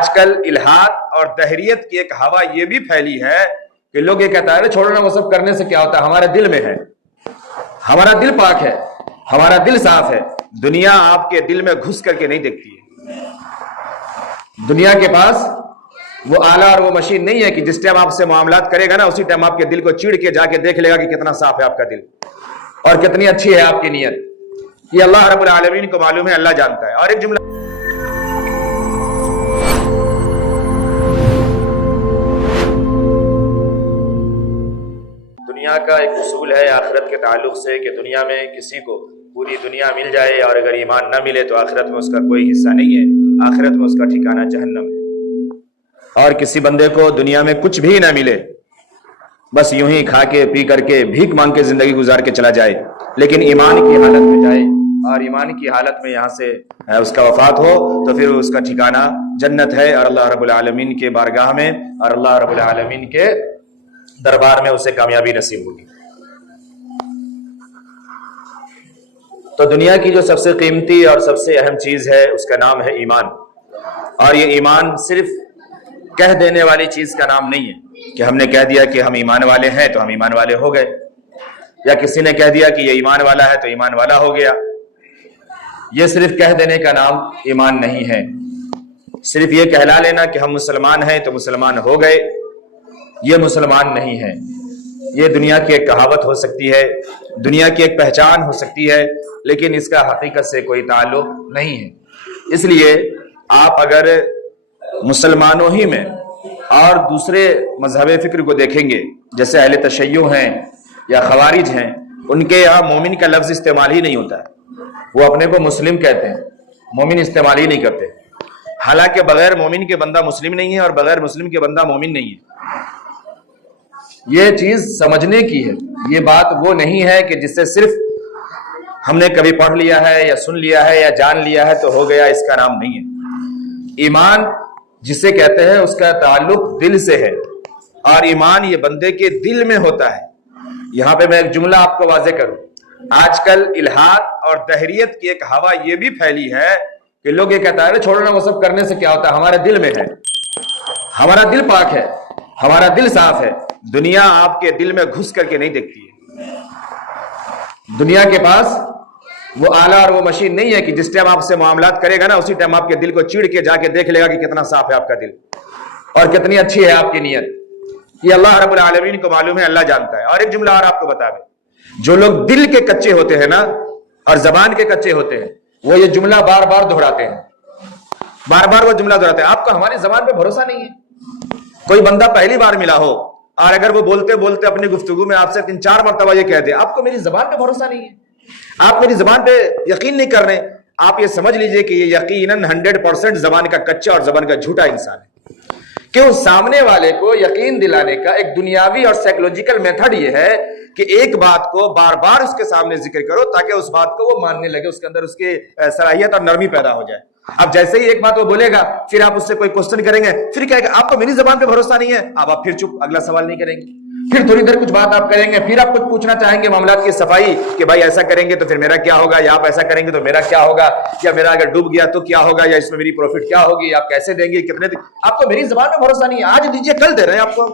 آج کل الحاد اور دہریت کی ایک ہوا یہ بھی پھیلی ہے کہ لوگ یہ کہتا ہے چھوڑنا وہ سب کرنے سے کیا ہوتا ہے، ہمارے دل میں ہے، ہمارا دل پاک ہے، ہمارا دل صاف ہے۔ دنیا آپ کے دل میں گھس کر کے نہیں دیکھتی ہے۔ دنیا کے پاس وہ آلہ اور وہ مشین نہیں ہے کہ جس ٹائم آپ سے معاملات کرے گا نا اسی ٹائم آپ کے دل کو چیڑ کے جا کے دیکھ لے گا کہ کتنا صاف ہے آپ کا دل اور کتنی اچھی ہے آپ کی نیت۔ یہ اللہ رب العالمین کو معلوم ہے، اللہ جانتا ہے۔ اور ایک جملہ دنیا کا ایک اصول ہے آخرت کے تعلق سے کہ دنیا میں کسی کو پوری دنیا مل جائے اور اگر ایمان نہ ملے تو آخرت میں اس کا کوئی حصہ نہیں ہے، آخرت میں اس کا ٹھکانہ جہنم ہے۔ اور کسی بندے کو دنیا میں کچھ بھی نہ ملے، بس یوں ہی کھا کے پی کر کے بھیک مانگ کے زندگی گزار کے چلا جائے، لیکن ایمان کی حالت میں جائے اور ایمان کی حالت میں یہاں سے اس کا وفات ہو تو پھر اس کا ٹھکانہ جنت ہے اور اللہ رب العالمین کے بارگاہ میں اور اللہ رب العالمین کے دربار میں اسے کامیابی نصیب ہوگی۔ تو دنیا کی جو سب سے قیمتی اور سب سے اہم چیز ہے اس کا نام ہے ایمان، اور یہ ایمان صرف کہہ دینے والی چیز کا نام نہیں ہے کہ ہم نے کہہ دیا کہ ہم ایمان والے ہیں تو ہم ایمان والے ہو گئے، یا کسی نے کہہ دیا کہ یہ ایمان والا ہے تو ایمان والا ہو گیا۔ یہ صرف کہہ دینے کا نام ایمان نہیں ہے۔ صرف یہ کہلا لینا کہ ہم مسلمان ہیں تو مسلمان ہو گئے، یہ مسلمان نہیں ہے۔ یہ دنیا کی ایک کہاوت ہو سکتی ہے، دنیا کی ایک پہچان ہو سکتی ہے، لیکن اس کا حقیقت سے کوئی تعلق نہیں ہے۔ اس لیے آپ اگر مسلمانوں ہی میں اور دوسرے مذہب فکر کو دیکھیں گے، جیسے اہل تشیع ہیں یا خوارج ہیں، ان کے یہاں مومن کا لفظ استعمال ہی نہیں ہوتا ہے، وہ اپنے کو مسلم کہتے ہیں، مومن استعمال ہی نہیں کرتے، حالانکہ بغیر مومن کے بندہ مسلم نہیں ہے اور بغیر مسلم کے بندہ مومن نہیں ہے۔ یہ چیز سمجھنے کی ہے، یہ بات وہ نہیں ہے کہ جس سے صرف ہم نے کبھی پڑھ لیا ہے یا سن لیا ہے یا جان لیا ہے تو ہو گیا، اس کا نام نہیں ہے۔ ایمان جسے کہتے ہیں اس کا تعلق دل سے ہے، اور ایمان یہ بندے کے دل میں ہوتا ہے۔ یہاں پہ میں ایک جملہ آپ کو واضح کروں، آج کل الحاد اور دہریت کی ایک ہوا یہ بھی پھیلی ہے کہ لوگ یہ کہتا ہے چھوڑنا وہ سب کرنے سے کیا ہوتا ہے، ہمارے دل میں ہے، ہمارا دل پاک ہے، ہمارا دل صاف ہے۔ دنیا آپ کے دل میں گھس کر کے نہیں دیکھتی ہے۔ دنیا کے پاس وہ آلہ اور وہ مشین نہیں ہے کہ جس ٹائم آپ سے معاملات کرے گا نا اسی ٹائم آپ کے دل کو چیڑ کے جا کے دیکھ لے گا کہ کتنا صاف ہے آپ کا دل اور کتنی اچھی ہے آپ کی نیت۔ یہ اللہ رب العالمین کو معلوم ہے، اللہ جانتا ہے۔ اور ایک جملہ اور آپ کو بتا دیں، جو لوگ دل کے کچے ہوتے ہیں نا اور زبان کے کچے ہوتے ہیں وہ یہ جملہ بار بار دہراتے ہیں، بار بار وہ جملہ دہراتے ہیں۔ آپ کو ہماری زبان پہ بھروسہ نہیں ہے؟ کوئی بندہ پہلی بار ملا ہو اور اگر وہ بولتے بولتے اپنی گفتگو میں آپ سے 3-4 مرتبہ یہ کہہ دے آپ کو میری زبان پہ بھروسہ نہیں ہے، آپ میری زبان پہ یقین نہیں کر رہے، آپ یہ سمجھ لیجئے کہ یہ یقیناً 100% زبان کا کچا اور زبان کا جھوٹا انسان ہے۔ کیوں؟ سامنے والے کو یقین دلانے کا ایک دنیاوی اور سائیکولوجیکل میتھڈ یہ ہے کہ ایک بات کو بار بار اس کے سامنے ذکر کرو تاکہ اس بات کو وہ ماننے لگے، اس کے اندر اس کی صلاحیت اور نرمی پیدا ہو جائے۔ اب جیسے ہی ایک بات وہ بولے گا پھر آپ اس سے کوئی کوشچن کریں گے، پھر کہے گا آپ کو میری زبان پہ بھروسہ نہیں ہے، اب آپ پھر چپ، اگلا سوال نہیں کریں گے۔ پھر تھوڑی دیر کچھ بات آپ کریں گے، پھر آپ کچھ پوچھنا چاہیں گے معاملات کی صفائی کہ بھائی ایسا کریں گے تو پھر میرا کیا ہوگا، یا آپ ایسا کریں گے تو میرا کیا ہوگا، یا میرا اگر ڈوب گیا تو کیا ہوگا، یا اس میں میری پروفٹ کیا ہوگی، آپ کیسے دیں گے، کتنے آپ کو میری زبان پہ بھروسہ نہیں ہے، آج دیجیے کل دے رہے ہیں آپ کو۔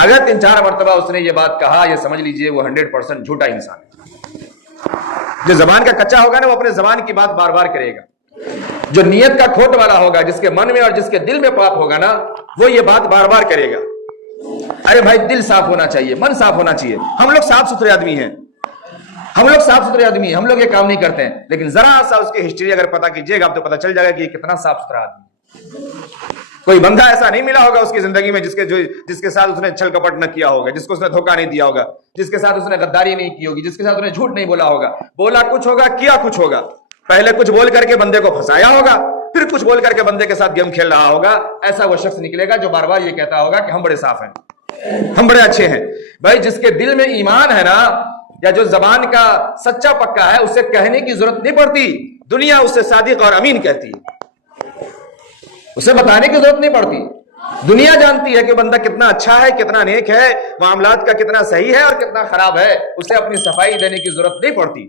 اگر 3-4 مرتبہ اس نے یہ بات کہا یہ سمجھ لیجیے وہ 100% جھوٹا انسان ہے۔ جو زبان کا کچا ہوگا نا وہ اپنے زبان کی بات بار بار کرے گا، جو نیت کا کھوٹ والا ہوگا جس کے من میں اور جس کے دل میں پاپ ہوگا نا وہ یہ بات بار بار کرے گا۔ ارے بھائی دل صاف ہونا چاہیے، من صاف ہونا چاہیے، ہم لوگ صاف ستھرے آدمی ہیں، ہم لوگ صاف ستھرے آدمی ہیں، ہم لوگ یہ کام نہیں کرتے ہیں، لیکن ذرا سا اس کی ہسٹری اگر پتا کیجئے گا تو پتا چل جائے گا کہ یہ کتنا صاف ستھرا آدمی ہے۔ کوئی بندہ ایسا نہیں ملا ہوگا اس کی زندگی میں جس کے ساتھ اس نے چھل کپٹ نہ کیا ہوگا، جس کو اس نے دھوکہ نہیں دیا ہوگا، جس کے ساتھ اس نے غداری نہیں کی ہوگی، جس کے ساتھ اس نے جھوٹ نہیں بولا ہوگا، بولا کچھ ہوگا کیا کچھ ہوگا، پہلے کچھ بول کر کے بندے کو پھنسایا ہوگا، پھر کچھ بول کر کے بندے کے ساتھ گیم کھیل رہا ہوگا۔ ایسا وہ شخص نکلے گا جو بار بار یہ کہتا ہوگا کہ ہم بڑے صاف ہیں، ہم بڑے اچھے ہیں۔ بھائی جس کے دل میں ایمان ہے نا یا جو زبان کا سچا پکا ہے اسے کہنے کی ضرورت نہیں پڑتی، دنیا اسے صادق اور امین کہتی ہے، اسے بتانے کی ضرورت نہیں پڑتی۔ دنیا جانتی ہے کہ بندہ کتنا اچھا ہے، کتنا نیک ہے، معاملات کا کتنا صحیح ہے اور کتنا خراب ہے، اسے اپنی صفائی دینے کی ضرورت نہیں پڑتی۔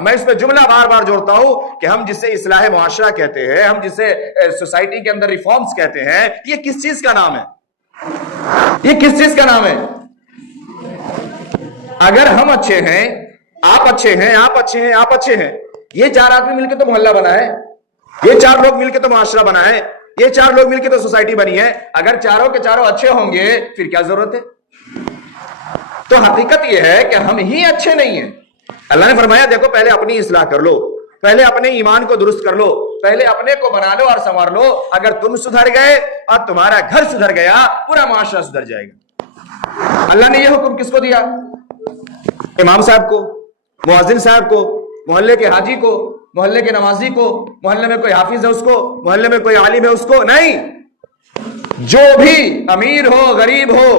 میں اس پہ جملہ بار بار جوڑتا ہوں کہ ہم جسے اصلاح معاشرہ کہتے ہیں، ہم جسے سوسائٹی کے اندر ریفارمز کہتے ہیں، یہ کس چیز کا نام ہے؟ یہ کس چیز کا نام ہے؟ اگر ہم اچھے ہیں، آپ اچھے ہیں، آپ اچھے ہیں، آپ اچھے ہیں، یہ چار آدمی مل کے تو محلہ بنا ہے، یہ چار لوگ مل کے تو معاشرہ بنا ہے، یہ چار لوگ مل کے تو سوسائٹی بنی ہے۔ اگر چاروں کے چاروں اچھے ہوں گے پھر کیا ضرورت ہے؟ تو حقیقت یہ ہے کہ ہم ہی اچھے نہیں ہیں۔ اللہ نے فرمایا دیکھو پہلے اپنی اصلاح کر لو، پہلے اپنے ایمان کو درست کر لو، پہلے اپنے کو بنا لو اور سنوار لو۔ اگر تم سدھر گئے اور تمہارا گھر سدھر گیا، پورا معاشرہ سدھر جائے گا۔ اللہ نے یہ حکم کس کو دیا؟ امام صاحب کو، مؤذن صاحب کو، محلے کے حاجی کو، محلے کے نمازی کو، محلے میں کوئی حافظ ہے اس کو، محلے میں کوئی عالم ہے اس کو نہیں۔ جو بھی امیر ہو، غریب ہو،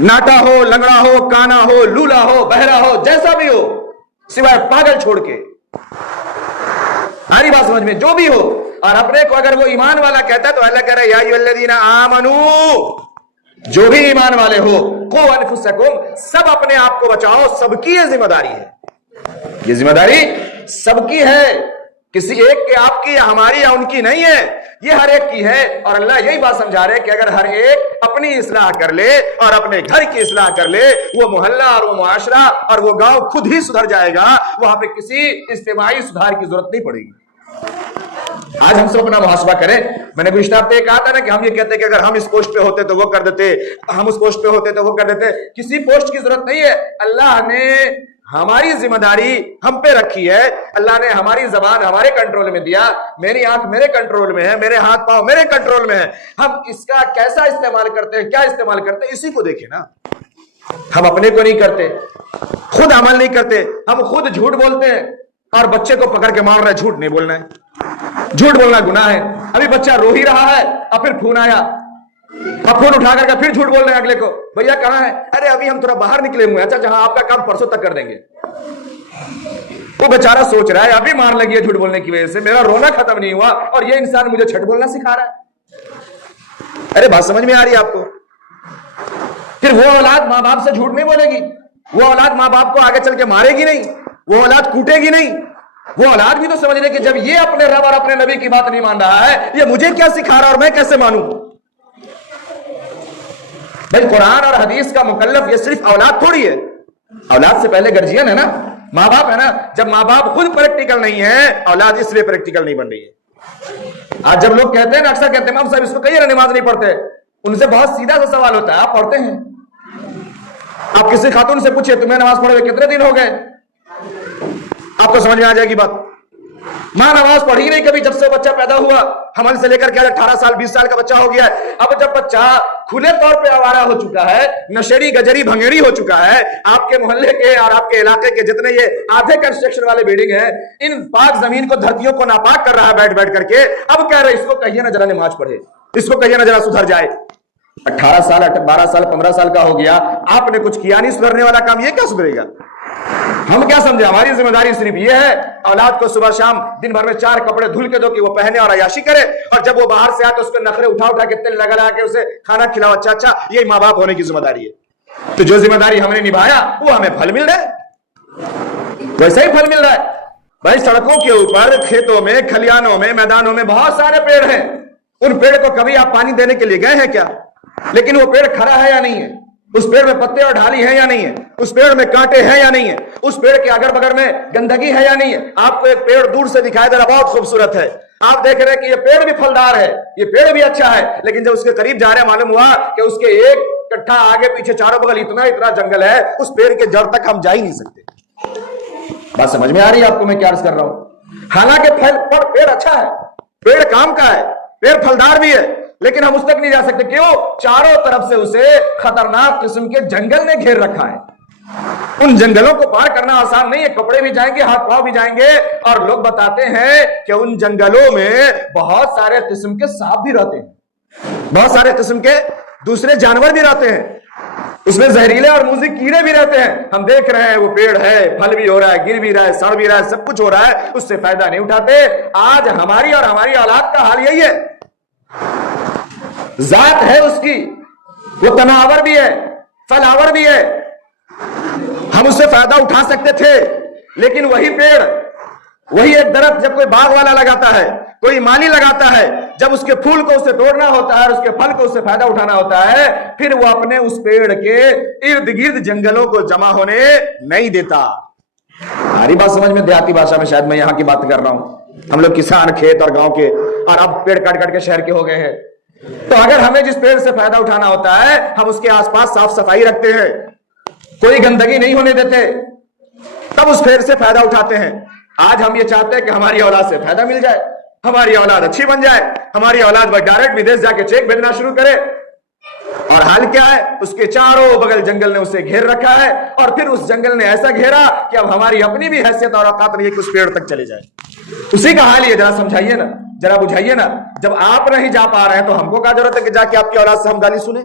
ناٹا ہو، لنگڑا ہو، کانا ہو، لولا ہو، بہرا ہو، جیسا بھی ہو، سوائے پاگل چھوڑ کے، ہماری بات سمجھ میں، جو بھی ہو، اور اپنے کو اگر وہ ایمان والا کہتا ہے تو اللہ کہہ رہا ہے یا ایھا الذین آمنو، جو بھی ایمان والے ہو، قوا انفسکم، سب اپنے آپ کو بچاؤ، سب کی یہ ذمہ داری ہے، یہ ذمہ داری سب کی ہے، کسی ایک کے آپ کی یا ہماری یا ان کی نہیں ہے، یہ ہر ایک کی ہے۔ اور اللہ یہی بات سمجھا رہے کہ اگر ہر ایک اپنی اصلاح کر لے اور اپنے گھر کی اصلاح کر لے، وہ محلہ اور وہ معاشرہ اور وہ گاؤں خود ہی سدھر جائے گا، وہاں پہ کسی اجتماعی سدھار کی ضرورت نہیں پڑے گی۔ آج ہم سب اپنا محاسبہ کریں۔ میں نے گزشتہ ہفتے کہا تھا نا کہ ہم یہ کہتے ہیں کہ اگر ہم اس پوسٹ پہ ہوتے تو وہ کر دیتے، ہم اس پوسٹ پہ ہوتے تو وہ کر دیتے۔ کسی پوسٹ کی ضرورت نہیں ہے، اللہ نے ہماری ذمہ داری ہم پہ رکھی ہے، اللہ نے ہماری زبان ہمارے کنٹرول میں دیا، میری آنکھ میرے کنٹرول میں ہے، میرے ہاتھ پاؤں میرے کنٹرول میں ہے، ہم اس کا کیسا استعمال کرتے ہیں، کیا استعمال کرتے ہیں، اسی کو دیکھیں نا۔ ہم اپنے کو نہیں کرتے، خود عمل نہیں کرتے، ہم خود جھوٹ بولتے ہیں اور بچے کو پکڑ کے مار رہے، جھوٹ نہیں بولنا ہے، جھوٹ بولنا گناہ ہے۔ ابھی بچہ رو ہی رہا ہے اور پھر فون آیا، اب فون اٹھا کر کے پھر جھوٹ بول رہے ہیں اگلے کو، بھیا کہاں ہے؟ ارے ابھی ہم تھوڑا باہر نکلے ہوئے ہیں، اچھا جہاں آپ کا کام پرسوں تک کر دیں گے۔ وہ بیچارہ سوچ رہا ہے ابھی مار لگی ہے جھوٹ بولنے کی وجہ سے، میرا رونا ختم نہیں ہوا اور یہ انسان مجھے جھٹ بولنا سکھا رہا ہے۔ ارے بات سمجھ میں آ رہی ہے آپ کو؟ پھر وہ اولاد ماں باپ سے جھوٹ نہیں بولے گی، وہ اولاد ماں باپ کو آگے چل کے مارے گی نہیں، وہ اولاد کوٹے گی نہیں، وہ اولاد بھی تو سمجھ رہے کہ جب یہ اپنے رب اور اپنے نبی کی بات نہیں مان رہا ہے، یہ مجھے کیا سکھا رہا اور میں کیسے مانوں؟ بھائی قرآن اور حدیث کا مکلف یہ صرف اولاد تھوڑی ہے، اولاد سے پہلے گارجین ہے نا، ماں باپ ہے نا۔ جب ماں باپ خود پریکٹیکل نہیں ہے، اولاد اس لیے پریکٹیکل نہیں بن رہی ہے۔ آج جب لوگ کہتے ہیں نا، اکثر کہتے ہیں مام صاحب اس کو کہیے نا نماز نہیں پڑھتے، ان سے بہت سیدھا سا سوال ہوتا ہے، آپ پڑھتے ہیں؟ آپ کسی خاتون سے پوچھیں تمہیں نماز پڑھے ہوئے کتنے دن ہو گئے، آپ کو سمجھ میں آ جائے گی بات۔ ماں نماز پڑھی نہیں کبھی جب سے بچہ پیدا ہوا، حمل سے لے کر کے 18 سال 20 سال کا بچہ ہو گیا ہے۔ اب جب بچہ کھلے طور پہ آوارہ ہو چکا ہے، نشیڑی گجری بھنگیڑی ہو چکا ہے، آپ کے محلے کے اور آپ کے علاقے کے جتنے یہ آدھے کنسٹرکشن والے بلڈنگ ہیں، ان پاک زمین کو دھرتیوں کو ناپاک کر رہا ہے بیٹھ بیٹھ کر کے، اب کہہ رہے اس کو کہیے نا ذرا نماز پڑھے، اس کو کہیے نا ذرا سدھر جائے۔ 18 سال 12 سال 15 سال کا ہو گیا، آپ نے کچھ کیا نہیں، سدھرنے والا کام یہ کیا سدھرے گا؟ ہم کیا سمجھے؟ ہماری ذمہ داری صرف یہ ہے اولاد کو صبح شام دن بھر میں 4 کپڑے دھل کے دو کہ وہ پہنے اور عیاشی کرے، اور جب وہ باہر سے آئے تو اس کو نخرے اٹھا اٹھا کے تیل لگا لگا کے اسے کھانا کھلاؤ، اچھا یہ ماں باپ ہونے کی ذمہ داری ہے۔ تو جو ذمہ داری ہم نے نبھایا وہ ہمیں پھل مل رہا ہے، ویسے ہی پھل مل رہا ہے۔ بھائی سڑکوں کے اوپر، کھیتوں میں، کھلیانوں میں، میدانوں میں بہت سارے پیڑ ہیں، ان پیڑ کو کبھی آپ پانی دینے کے لیے گئے ہیں کیا؟ لیکن وہ پیڑ کھڑا ہے یا نہیں ہے؟ اس پیڑ میں پتے اور ڈھالی ہے یا نہیں ہے؟ اس پیڑ میں کانٹے ہیں یا نہیں ہے؟ اس پیڑ کے اگر بغیر میں گندگی ہے یا نہیں ہے؟ آپ کو ایک پیڑ دور سے دکھائی دے رہا بہت خوبصورت ہے، آپ دیکھ رہے ہیں کہ یہ پیڑ بھی پھلدار ہے، یہ پیڑ بھی اچھا ہے، لیکن جب اس کے قریب جا رہے ہیں معلوم ہوا کہ اس کے ایک کٹھا آگے پیچھے چاروں بغل اتنا جنگل ہے، اس پیڑ کے جڑ تک ہم جا ہی نہیں سکتے۔ بات سمجھ میں آ رہی ہے آپ کو میں کیا عرض کر رہا ہوں؟ حالانکہ پیڑ اچھا ہے، پیڑ کام کا ہے، پیڑ پھلدار بھی ہے، لیکن ہم اس تک نہیں جا سکتے۔ کیوں؟ چاروں طرف سے اسے خطرناک قسم کے جنگل نے گھیر رکھا ہے۔ ان جنگلوں کو پار کرنا آسان نہیں ہے، کپڑے بھی جائیں گے، ہاتھ پاؤں بھی جائیں گے، اور لوگ بتاتے ہیں کہ ان جنگلوں میں بہت سارے قسم کے سانپ بھی رہتے ہیں، بہت سارے قسم کے دوسرے جانور بھی رہتے ہیں، اس میں زہریلے اور موذی کیڑے بھی رہتے ہیں۔ ہم دیکھ رہے ہیں وہ پیڑ ہے، پھل بھی ہو رہا ہے، گر بھی رہا ہے، سڑ بھی رہا ہے، سب کچھ ہو رہا ہے، اس سے فائدہ نہیں اٹھاتے۔ آج ہماری اور ہماری اولاد کا حال یہی ہے، ذات ہے اس کی، وہ تناور بھی ہے، فلاور بھی ہے، ہم اس سے فائدہ اٹھا سکتے تھے، لیکن وہی پیڑ، وہی ایک درخت جب کوئی باغ والا لگاتا ہے، کوئی مالی لگاتا ہے، جب اس کے پھول کو اسے توڑنا ہوتا ہے اور اس کے پھل کو اسے فائدہ اٹھانا ہوتا ہے، پھر وہ اپنے اس پیڑ کے ارد گرد جنگلوں کو جمع ہونے نہیں دیتا۔ ہماری بات سمجھ میں؟ دیہاتی بھاشا میں شاید میں یہاں کی بات کر رہا ہوں، ہم لوگ کسان، کھیت اور گاؤں کے، اور اب پیڑ کاٹ کاٹ کے شہر کے ہو گئے ہیں۔ تو اگر ہمیں جس پیڑ سے فائدہ اٹھانا ہوتا ہے، ہم اس کے آس پاس صاف صفائی رکھتے ہیں، کوئی گندگی نہیں ہونے دیتے، تب اس پیڑ سے فائدہ اٹھاتے ہیں۔ آج ہم یہ چاہتے ہیں کہ ہماری اولاد سے فائدہ مل جائے، ہماری اولاد اچھی بن جائے، ہماری اولاد بس ڈائریکٹ ودیش جا کے چیک بھیجنا شروع کرے، اور حال کیا ہے؟ اس کے چاروں بغل جنگل نے اسے گھیر رکھا ہے، اور پھر اس جنگل نے ایسا گھیرا کہ اب ہماری اپنی بھی حیثیت اور اوقات نہیں ہے کہ اس پیڑ تک چلے جائے۔ اسی کا حال یہ، ذرا سمجھائیے نا، ذرا بجھائیے نا۔ جب آپ نہیں جا پا رہے ہیں تو ہم کو کیا ضرورت ہے کہ جا کے آپ کی اولاد سے ہم گالی سنیں؟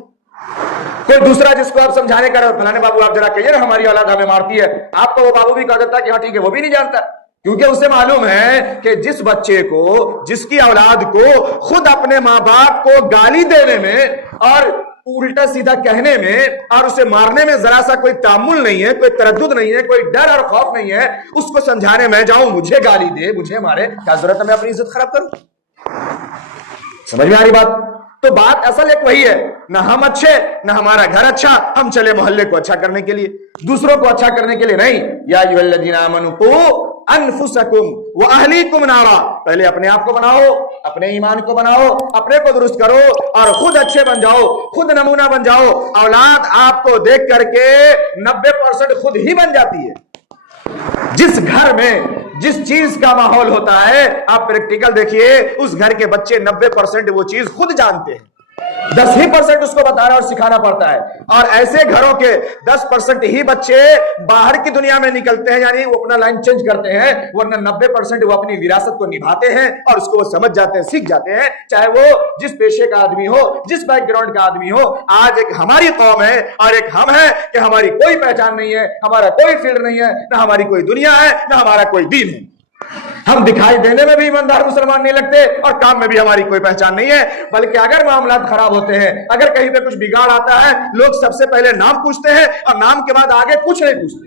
کوئی دوسرا جس کو آپ سمجھانے کا رہے، فلانے بابو آپ ذرا کہیے نا ہماری اولاد ہمیں مارتی ہے، آپ کو وہ بابو بھی کہہ دیتا ہے کہ ہاں ٹھیک ہے، وہ بھی نہیں جانتا، کیونکہ اسے معلوم ہے کہ جس بچے کو، جس کی اولاد کو خود اپنے ماں باپ کو گالی دینے میں اور الٹا سیدھا کہنے میں اور اسے مارنے میں ذرا سا کوئی تعامل نہیں ہے، کوئی تردد نہیں ہے، کوئی ڈر اور خوف نہیں ہے، اس کو سمجھانے میں جاؤں مجھے گالی دے، مجھے مارے، کیا ضرورت ہے میں اپنی عزت خراب کروں؟ سمجھ میں آ رہی بات؟ تو بات اصل ایک وہی ہے، نہ ہم اچھے، نہ ہمارا گھر اچھا، ہم چلے محلے کو اچھا کرنے کے لیے، دوسروں کو اچھا کرنے کے لیے نہیں۔ یا ایھا الذین آمنوا قوا انفسکم واہلیکم نارا، پہلے اپنے آپ کو بناؤ، اپنے ایمان کو بناؤ، اپنے کو درست کرو اور خود اچھے بن جاؤ، خود نمونہ بن جاؤ۔ اولاد آپ کو دیکھ کر کے 90% خود ہی بن جاتی ہے۔ جس گھر میں جس چیز کا ماحول ہوتا ہے، آپ پریکٹیکل دیکھیے، اس گھر کے بچے 90% وہ چیز خود جانتے ہیں، 10% اس کو بتانا اور سکھانا پڑتا ہے۔ اور ایسے گھروں کے 10% ہی بچے باہر کی دنیا میں نکلتے ہیں، یعنی وہ اپنا لائن چینج کرتے ہیں، ورنہ 90% وہ اپنی وراثت کو نبھاتے ہیں اور اس کو وہ سمجھ جاتے ہیں، سیکھ جاتے ہیں، چاہے وہ جس پیشے کا آدمی ہو، جس بیک گراؤنڈ کا آدمی ہو۔ آج ایک ہماری قوم ہے اور ایک ہم ہیں کہ ہماری کوئی پہچان نہیں ہے، ہمارا کوئی فیلڈ نہیں ہے، نہ ہماری کوئی دنیا ہے، نہ ہمارا کوئی دین ہے۔ ہم دکھائی دینے میں بھی ایماندار مسلمان نہیں لگتے اور کام میں بھی ہماری کوئی پہچان نہیں ہے، بلکہ اگر معاملات خراب ہوتے ہیں، اگر کہیں پہ کچھ بگاڑ آتا ہے، لوگ سب سے پہلے نام پوچھتے ہیں اور نام کے بعد آگے کچھ نہیں پوچھتے۔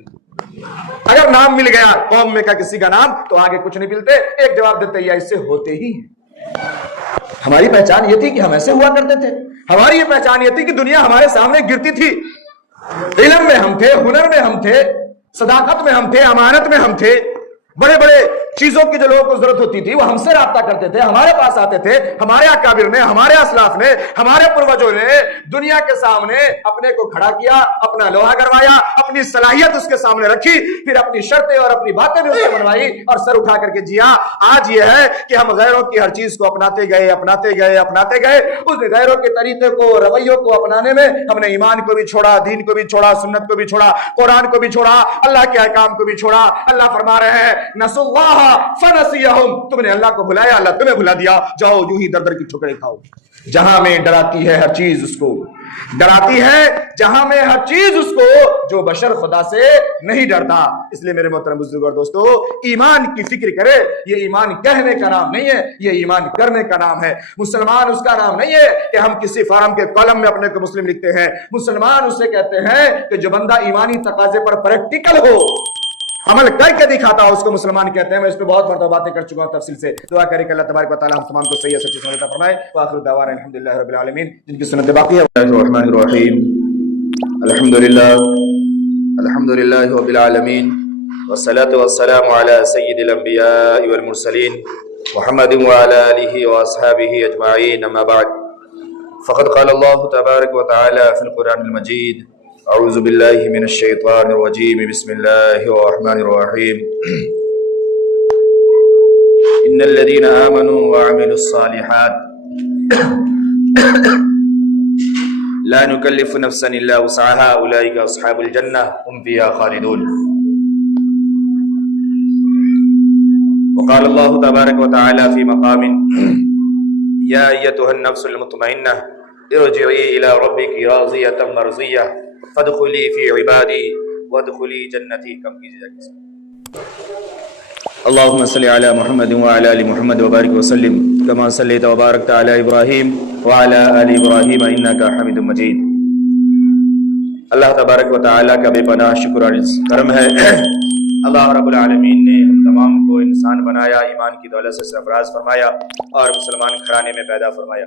اگر نام مل گیا قوم میں کا کسی کا نام تو آگے کچھ نہیں ملتے، ایک جواب دیتے یا اس سے ہوتے ہی ہیں۔ ہماری پہچان یہ تھی کہ ہم ایسے ہوا کرتے تھے، ہماری یہ پہچان یہ تھی کہ دنیا ہمارے سامنے گرتی تھی، علم میں ہم تھے، ہنر میں ہم تھے، صداقت میں ہم تھے، امانت میں ہم تھے، بڑے بڑے چیزوں کی جو لوگوں کو ضرورت ہوتی تھی وہ ہم سے رابطہ کرتے تھے، ہمارے پاس آتے تھے، ہمارے اکابر نے، ہمارے اسلاف نے، ہمارے پروجوں نے دنیا کے سامنے اپنے کو کھڑا کیا، اپنا لوہا کروایا، اپنی صلاحیت اس کے سامنے رکھی، پھر اپنی شرطیں اور اپنی باتیں بھی اس سے منوائی اور سر اٹھا کر کے جیا۔ آج یہ ہے کہ ہم غیروں کی ہر چیز کو اپناتے گئے، اس غیروں کے طریقے کو، رویوں کو اپنانے میں ہم نے ایمان کو بھی چھوڑا، دین کو بھی چھوڑا، سنت کو بھی چھوڑا، قرآن کو بھی چھوڑا، اللہ کے احکام کو بھی چھوڑا۔ اللہ فرما رہے ہیں نسوا اللہ فنسیہم، تم نے اللہ کو بلایا، اللہ تمہیں بھلا دیا، جاؤ یوں ہی در در کی ٹھوکریں کھاؤ۔ جہاں میں ڈراتی ہے ہر چیز اس کو، ڈراتی ہے جہاں میں ہر چیز اس کو جو بشر خدا سے نہیں ڈرتا۔ اس لیے میرے محترم بزرگ اور دوستو، ایمان کی فکر کرے، یہ ایمان کہنے کا نام نہیں ہے، یہ ایمان کرنے کا نام ہے۔ مسلمان اس کا نام نہیں ہے کہ ہم کسی فارم کے کالم میں اپنے کو مسلم لکھتے ہیں، مسلمان اسے کہتے ہیں کہ جو بندہ ایمانی تقاضے پر پریکٹیکل ہو، عمل کر کے دکھاتا ہے، اس کو مسلمان کہتے ہیں۔ میں اس پہ بہت مرتبہ باتیں کر چکا ہوں تفصیل سے، دعا کریں کہ اللہ تبارک و تعالی ہم تمام کو صحیح سچی سمجھ عطا فرمائے۔ وآخر دعوانا الحمدللہ رب العالمین، جن کی سنت باقی ہے۔ الرحمن الرحیم، الحمدللہ رب العالمین، والصلاة والسلام علی سید الانبیاء والمرسلین محمد وعلی آلہ واصحابہ اجمعین، اما بعد، فقد قال اللہ تبارک و تعالی فی القرآن المجید: اعوذ باللہ من الشیطان الرجیم، بسم اللہ الرحمن الرحیم، ان الذین آمنوا وعملوا الصالحات لا نکلف نفسا الا وسعها اولئک اصحاب الجنہ هم فیہا خالدون۔ وقال اللہ تبارک و تعالی فی مقام: یا ایتها النفس المطمئنہ ارجعی الی ربک راضیۃ مرضیہ فادخلی فی عبادی وادخلی جنتی۔ کم کیجیے اللہم صلی علی محمد وعلی آل محمد وبارک وسلم کما صلیت وبارکت علی ابراہیم وعلی آل ابراہیم انک حمید مجید۔ اللہ تبارک و تعالی کا بے پناہ شکر اور کرم ہے اللہ رب العالمین نے ہم تمام کو انسان بنایا، ایمان کی دولت سے سرفراز فرمایا اور مسلمان گھرانے میں پیدا فرمایا۔